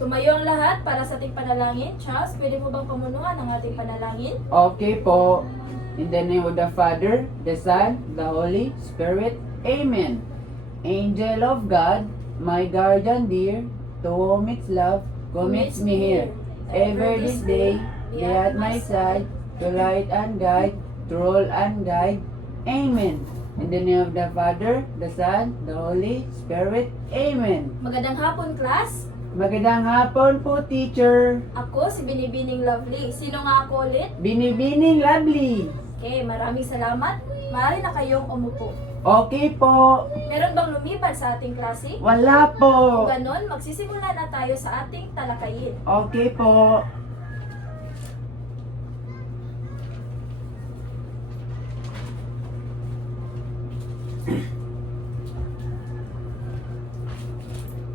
Tumayo ang lahat para sa ating panalangin. Charles, pwede mo bang pamunuan ang ating panalangin? Okay po. In the name of the Father, the Son, the Holy Spirit. Amen. Angel of God, my guardian dear, to whom its love commits me here. Ever this day, be at my side, to light and guide, to roll and guide. Amen. In the name of the Father, the Son, the Holy Spirit. Amen. Magandang hapon, class. Magandang hapon po, teacher. Ako si Binibining Lovely. Sino nga ako ulit? Binibining Lovely. Okay, maraming salamat. Maaari na kayong umupo. Okay po. Meron bang lumipad sa ating klase? Wala Kung po. ganon, magsisimula na tayo sa ating talakayin. Okay po.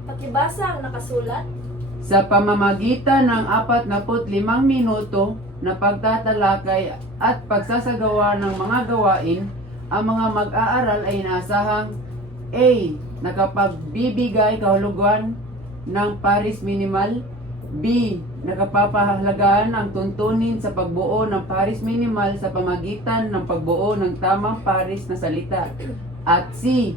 Pakibasa ang nakasulat. Sa pamamagitan ng 45 minuto na pagtatalakay at pagsasagawa ng mga gawain, ang mga mag-aaral ay inaasahang A. Nakapagbibigay kahulugan ng Paris Minimal. B. Nakapapahalagaan ang tuntunin sa pagbuo ng Paris Minimal sa pamagitan ng pagbuo ng tamang Paris na salita. At C.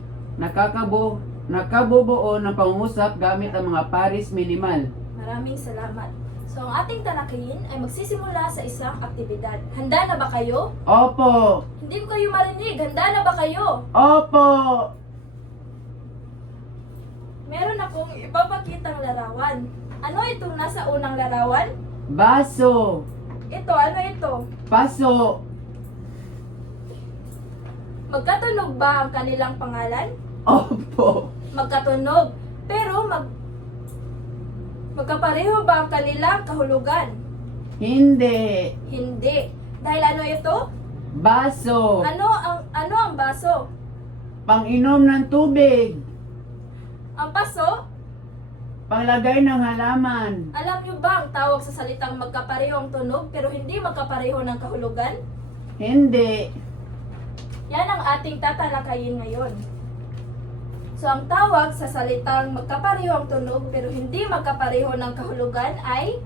Nakabubuo ng pangungusap gamit ang mga Paris Minimal. Maraming salamat. So, ang ating talakayin ay magsisimula sa isang aktibidad. Handa na ba kayo? Opo! Hindi ko kayo marinig. Handa na ba kayo? Opo! Meron akong ipapakitang larawan. Ano itong nasa unang larawan? Baso! Ito, ano ito? Paso! Magkatunog ba ang kanilang pangalan? Opo! Magkatunog. Pero magkapareho ba ang kanilang kahulugan? Hindi! Hindi. Dahil ano ito? Baso! Ano ang baso? Pang-inom ng tubig! Ang paso? Panglagay ng halaman! Alam niyo ba ang tawag sa salitang magkapareho ang tunog pero hindi magkapareho ng kahulugan? Hindi! Yan ang ating tatalakayin ngayon. So, ang tawag sa salitang magkapareho ang tunog pero hindi magkapareho ng kahulugan ay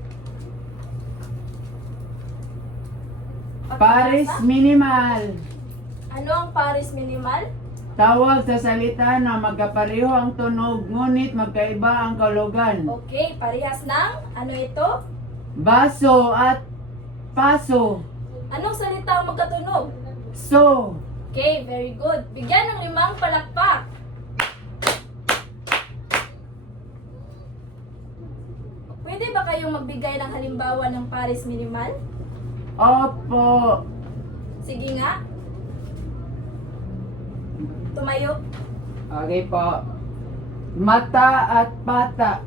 Paris Pakibasa? Minimal! Ano ang Paris Minimal? Tawag sa salita na magkapareho ang tunog ngunit magkaiba ang kahulugan. Okay, parehas ng ano ito? Baso at paso! Anong salita ang magkatunog? So! Okay, very good. Bigyan ng 5 palakpak. Pwede ba kayong magbigay ng halimbawa ng Paris Minimal? Opo! Sige nga. Tumayo. Okay po. Mata at pata.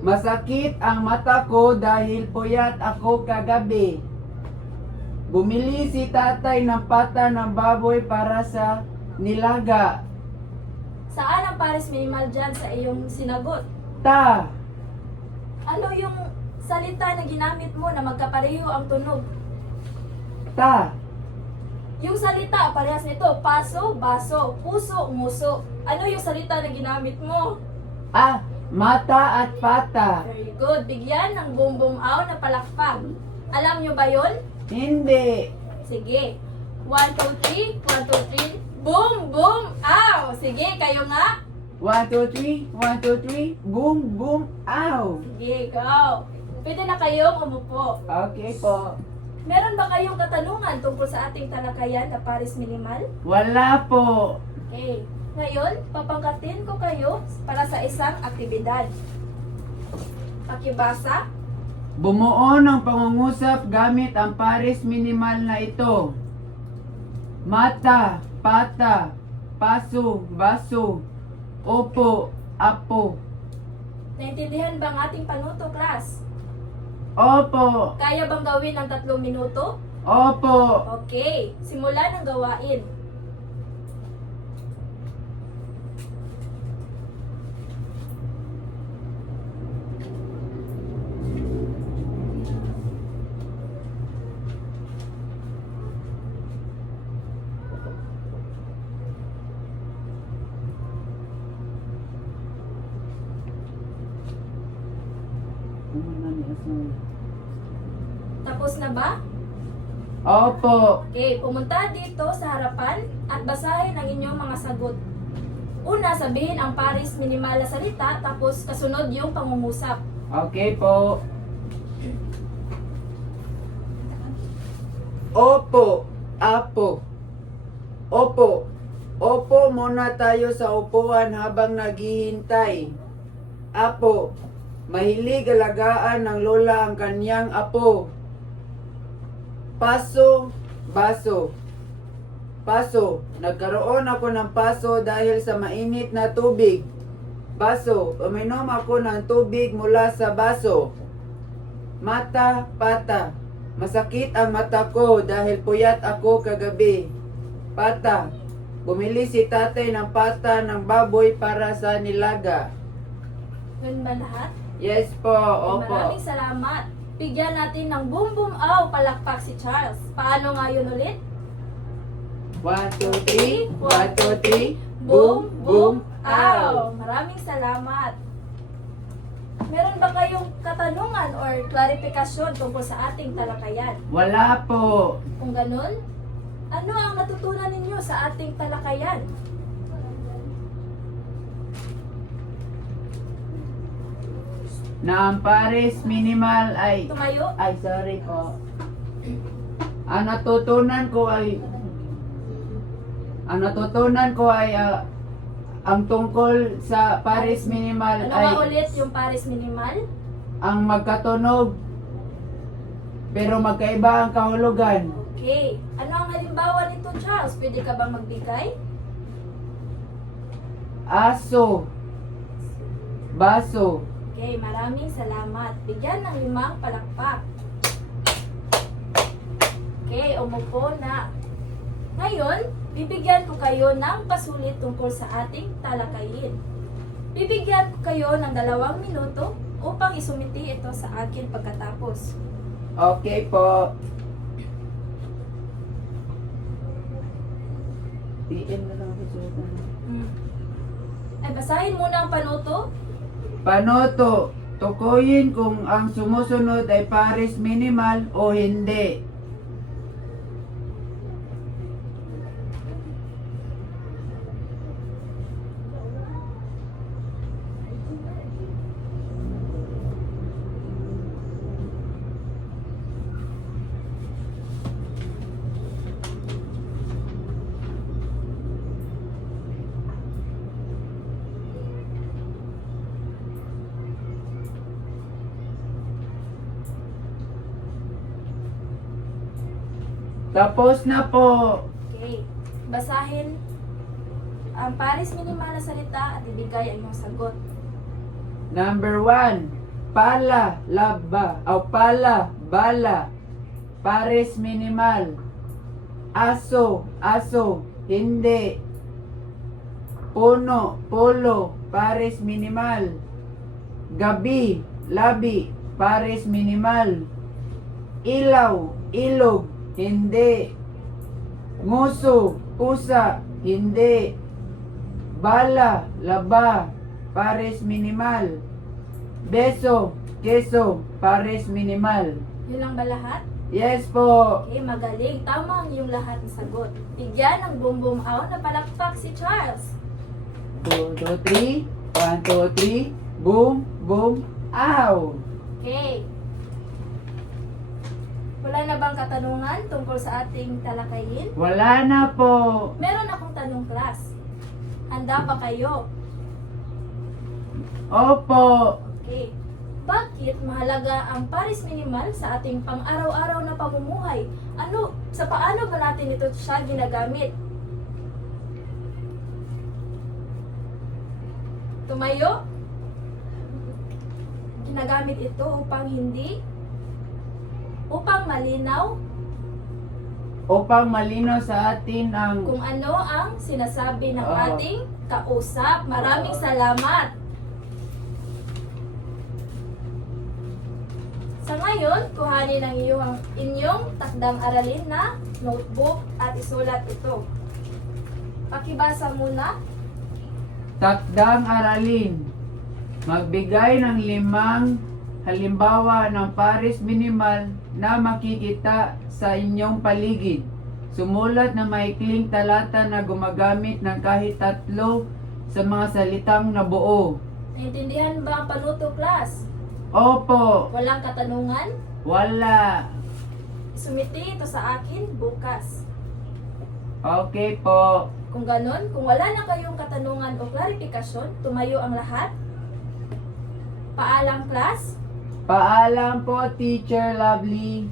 Masakit ang mata ko dahil puyat ako kagabi. Bumili si tatay ng pata ng baboy para sa nilaga. Saan ang Paris Minimal dyan sa iyong sinagot? Ta. Ano yung salita na ginamit mo na magkapareho ang tunog? Ta. Yung salita, parehas nito. Paso, baso, puso, nguso. Ano yung salita na ginamit mo? Ah. Mata at pata. Very good. Bigyan ng bum-bum-aw na palakpak. Alam nyo ba yun? Hindi. Sige. 1, 2, 3. 1, 2, 3. Boom, boom, aw. Sige, kayo nga. 1, 2, 3. 1, 2, 3. Boom, boom, ow. Sige, go. Pwede na kayong umupo. Okay po. Meron ba kayong katanungan tungkol sa ating talakayan na Paris Minimal? Wala po. Okay. Ngayon, papangkatin ko kayo para sa isang aktibidad. Pakibasa. Bumuo ng pangungusap gamit ang Paris Minimal na ito. Mata, pata, paso, baso, opo, apo. Naintindihan ba ang ating panuto, class? Opo, Kaya bang gawin ng 3 minuto? opo. Okay. Simulan ang gawain. Tapos na ba? Opo. Okay, pumunta dito sa harapan at basahin ang inyong mga sagot. Una, sabihin ang pares minimal na salita, tapos kasunod yung pangungusap. Okay po. Opo. Apo. Opo. Opo muna tayo sa upuan habang naghihintay. Apo. Mahilig alagaan ng lola ang kanyang apo. Paso, baso. Paso, nagkaroon ako ng paso dahil sa mainit na tubig. Baso, uminom ako ng tubig mula sa baso. Mata, pata. Masakit ang mata ko dahil puyat ako kagabi. Pata, bumili si tatay ng pata ng baboy para sa nilaga. Yun ba lahat? Yes po, opo. Maraming salamat. Bigyan natin ng boom boom aw palakpak si Charles. Paano nga yun ulit? 1, 2, 3. 1, 2, 3. Boom, boom, ow! ow! Maraming salamat. Meron ba kayong katanungan or klarifikasyon tungkol sa ating talakayan? Wala po. Kung ganun, ano ang natutunan ninyo sa ating talakayan? Na ang pares minimal ay... Tumayo? Ay, sorry po. Ang natutunan ko ay... ang tungkol sa pares minimal Ano ay nga ulit yung pares minimal? ang magkatunog pero magkaiba ang kahulugan. Okay. Ano ang halimbawa nito, Charles? Pwede ka bang magbigay? Aso, baso. Okay, maraming salamat. Bigyan ng 5 palakpak. Okay, umupo na. Ngayon, bibigyan ko kayo ng pasulit tungkol sa ating talakayin. Bibigyan ko kayo ng 2 minuto upang isumiti ito sa akin pagkatapos. Okay po. PM na lang ako sulat. Ay, basahin muna ang panuto. Panoto, tukuyin kung ang sumusunod ay pares minimal o hindi. Tapos na po. Okay. Basahin ang pares minimal na salita at ibigay ang iyong sagot. Number 1. Pala, laba, o pala, bala. Pares minimal. Aso, aso, hindi. Puno, polo, pares minimal. Gabi, labi, pares minimal. Ilaw, ilog, hindi. Nguso, pusa, hindi. Bala, laba, pares minimal. Beso, keso, pares minimal. Yun lang ba lahat? Yes po. Okay, magaling. Tama ang iyong lahat ng sagot. Bigyan ng boom boom out na palakpak si Charles. 2, 2, 3. 1, 2, 3. Boom, boom, ow. Okay. Wala na bang katanungan tungkol sa ating talakayin? Wala na po. Meron akong tanong, class. Handa ba kayo? Opo. Okay. Bakit mahalaga ang pares minimal sa ating pang-araw-araw na pamumuhay? Paano ba natin ito siya ginagamit? Tumayo? Ginagamit ito upang malinaw Upang malinaw sa atin ang... kung ano ang sinasabi ng Ah. ating kausap. Maraming salamat! Sa ngayon, kuhanin ang inyong takdang aralin na notebook at isulat ito. Pakibasa muna. Takdang aralin. Magbigay ng 5 halimbawa ng pares minimal na makikita sa inyong paligid. Sumulat na maikling talata na gumagamit ng kahit 3 sa mga salitang nabuo. Naintindihan ba ang panuto, class? Opo, Walang katanungan? wala. Sumiti ito sa akin bukas. Okay po. Kung ganon, kung wala na kayong katanungan o klarifikasyon, tumayo ang lahat. Paalam, class. Paalam po, Teacher Lovely.